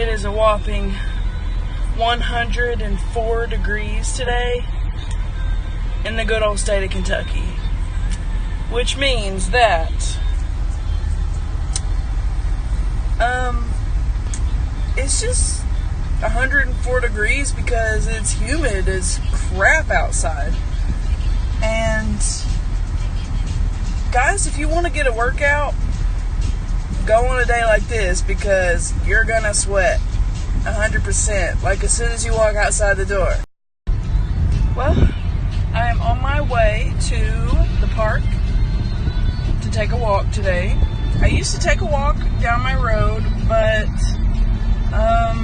It is a whopping 104 degrees today in the good old state of Kentucky, which means that it's just 104 degrees because it's humid as crap outside. And guys, if you want to get a workout, go on a day like this because you're gonna sweat 100%, like as soon as you walk outside the door. Well, I am on my way to the park to take a walk today. I used to take a walk down my road, but I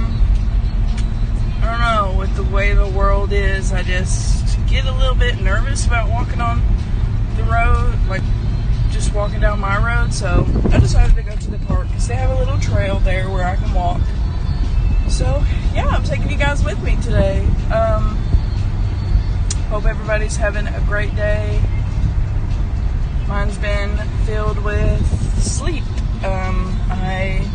don't know, with the way the world is, I just get a little bit nervous about walking on the road, like just walking down my road. So I decided to go to the park because they have a little trail there where I can walk. So yeah, I'm taking you guys with me today. Hope everybody's having a great day. Mine's been filled with sleep. I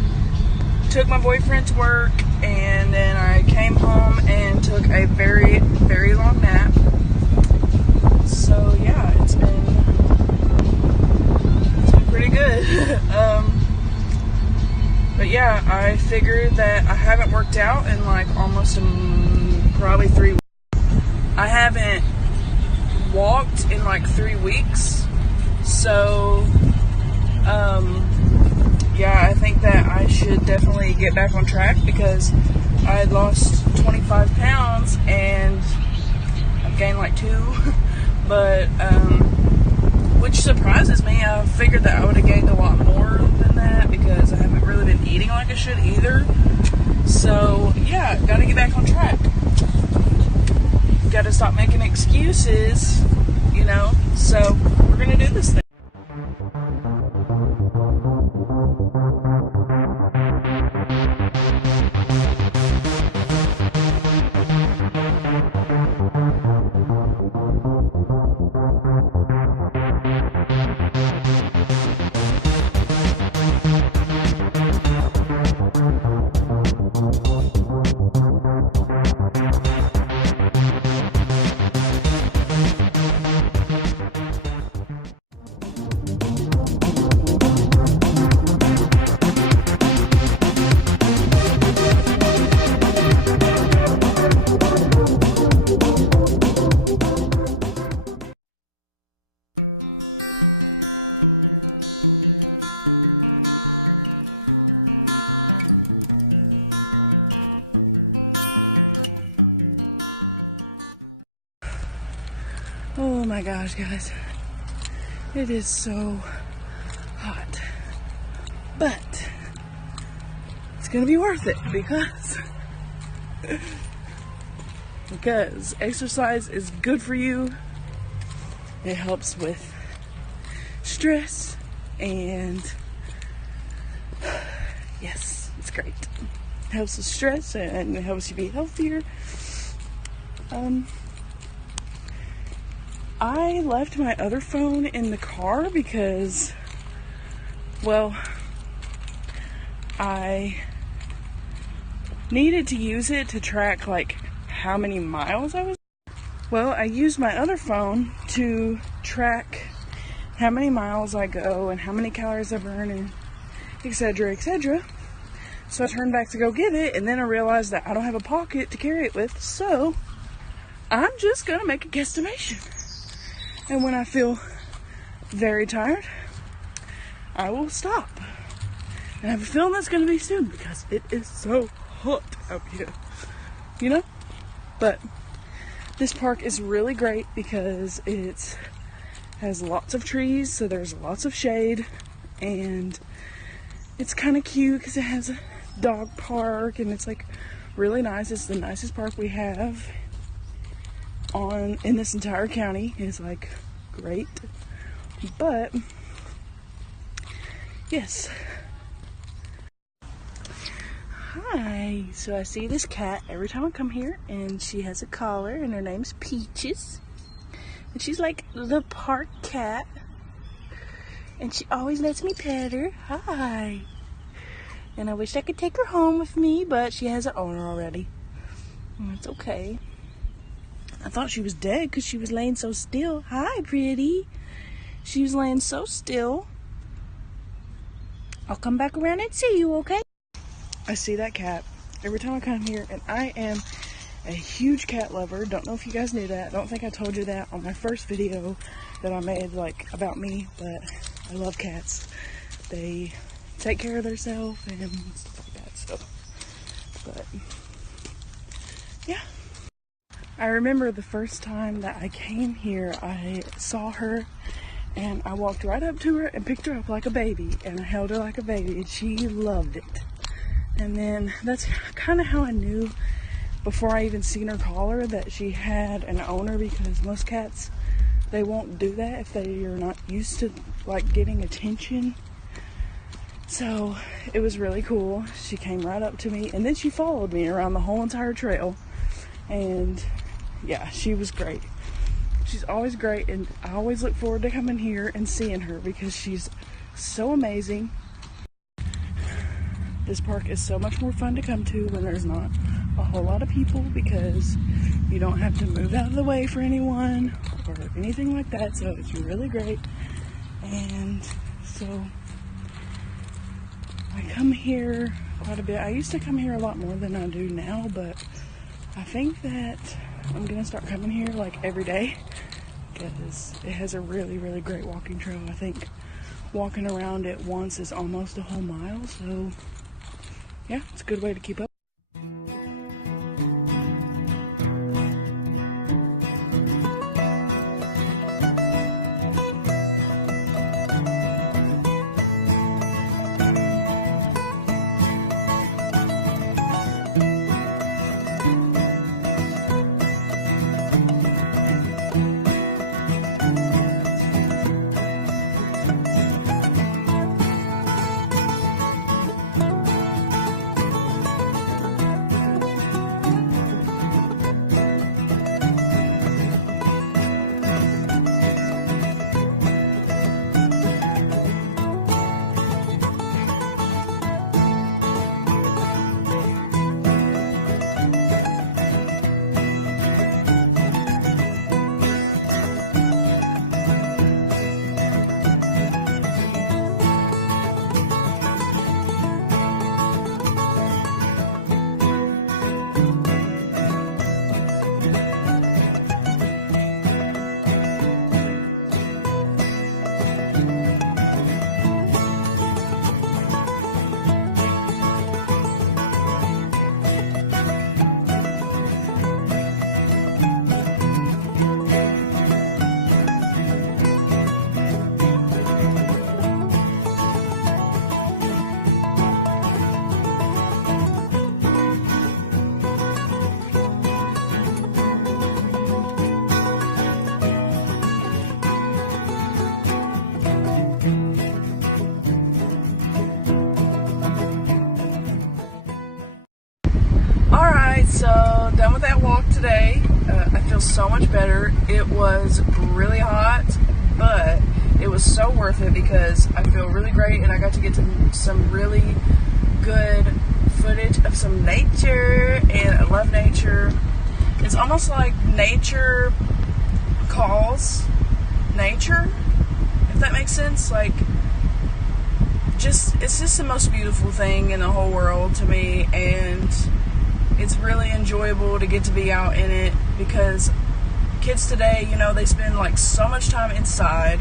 took my boyfriend to work and then I came home and took a very, very long nap. So yeah, it's been pretty good. But yeah, I figured that I haven't worked out in like almost probably 3 weeks. I haven't walked in like 3 weeks. So yeah, I think that I should definitely get back on track because I had lost 25 pounds and I've gained like 2. But which surprises me. I figured that I would have gained a lot more than that because I haven't really been eating like I should either. So yeah, gotta get back on track. Gotta stop making excuses, you know. So we're gonna do this thing. Oh my gosh, guys. It is so hot. But it's gonna be worth it because exercise is good for you. It helps with stress and yes, it's great. It helps with stress and it helps you be healthier. I left my other phone in the car because, well, I needed to use it to track like how many miles I was. Well, I used my other phone to track how many miles I go and how many calories I burn and etc., etc. So I turned back to go get it and then I realized that I don't have a pocket to carry it with, so I'm just gonna make a guesstimation. And when I feel very tired, I will stop. And I have a feeling that's going to be soon because it is so hot out here, you know? But this park is really great because it has lots of trees, so there's lots of shade. And it's kind of cute because it has a dog park and it's like really nice. It's the nicest park we have in this entire county. Is like great. But yes, hi. So I see this cat every time I come here and she has a collar and her name's Peaches and she's like the park cat and she always lets me pet her. Hi. And I wish I could take her home with me, but she has an owner already. And that's okay. I thought she was dead because she was laying so still. Hi, pretty. She was laying so still. I'll come back around and see you, okay? I see that cat every time I come here, and I am a huge cat lover. Don't know if you guys knew that. I don't think I told you that on my first video that I made, like, about me, but I love cats. They take care of themselves and stuff like that, so, but, yeah. I remember the first time that I came here, I saw her, and I walked right up to her and picked her up like a baby, and I held her like a baby, and she loved it. And then that's kind of how I knew, before I even seen her collar, that she had an owner, because most cats, they won't do that if they are not used to, like, getting attention. So it was really cool. She came right up to me, and then she followed me around the whole entire trail. And yeah, she was great. She's always great, and I always look forward to coming here and seeing her because she's so amazing. This park is so much more fun to come to when there's not a whole lot of people, because you don't have to move out of the way for anyone or anything like that, so it's really great. And so I come here quite a bit. I used to come here a lot more than I do now, but I think that I'm gonna start coming here like every day because it has a really, really great walking trail. I think walking around it once is almost a whole mile, so yeah, it's a good way to keep up. Alright, so done with that walk today. I feel so much better. It was really hot, but it was so worth it because I feel really great and I got to get some really good footage of some nature, and I love nature. It's almost like nature calls nature, if that makes sense. Like, it's just the most beautiful thing in the whole world to me, and it's really enjoyable to get to be out in it because kids today, you know, they spend like so much time inside,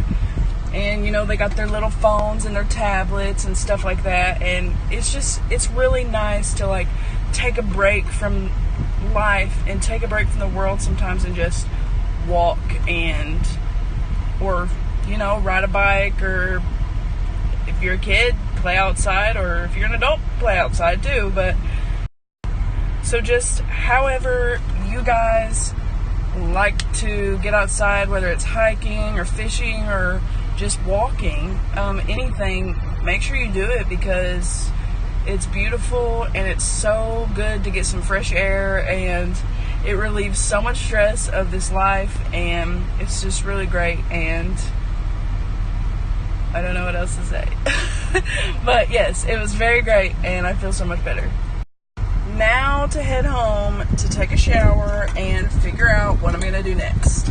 and you know, they got their little phones and their tablets and stuff like that, and it's really nice to like take a break from life and take a break from the world sometimes and just walk or you know, ride a bike, or if you're a kid, play outside, or if you're an adult, play outside too. But so just however you guys like to get outside, whether it's hiking or fishing or just walking, anything, make sure you do it because it's beautiful and it's so good to get some fresh air, and it relieves so much stress of this life, and it's just really great, and I don't know what else to say. But yes, it was very great, and I feel so much better. Now to head home to take a shower and figure out what I'm going to do next.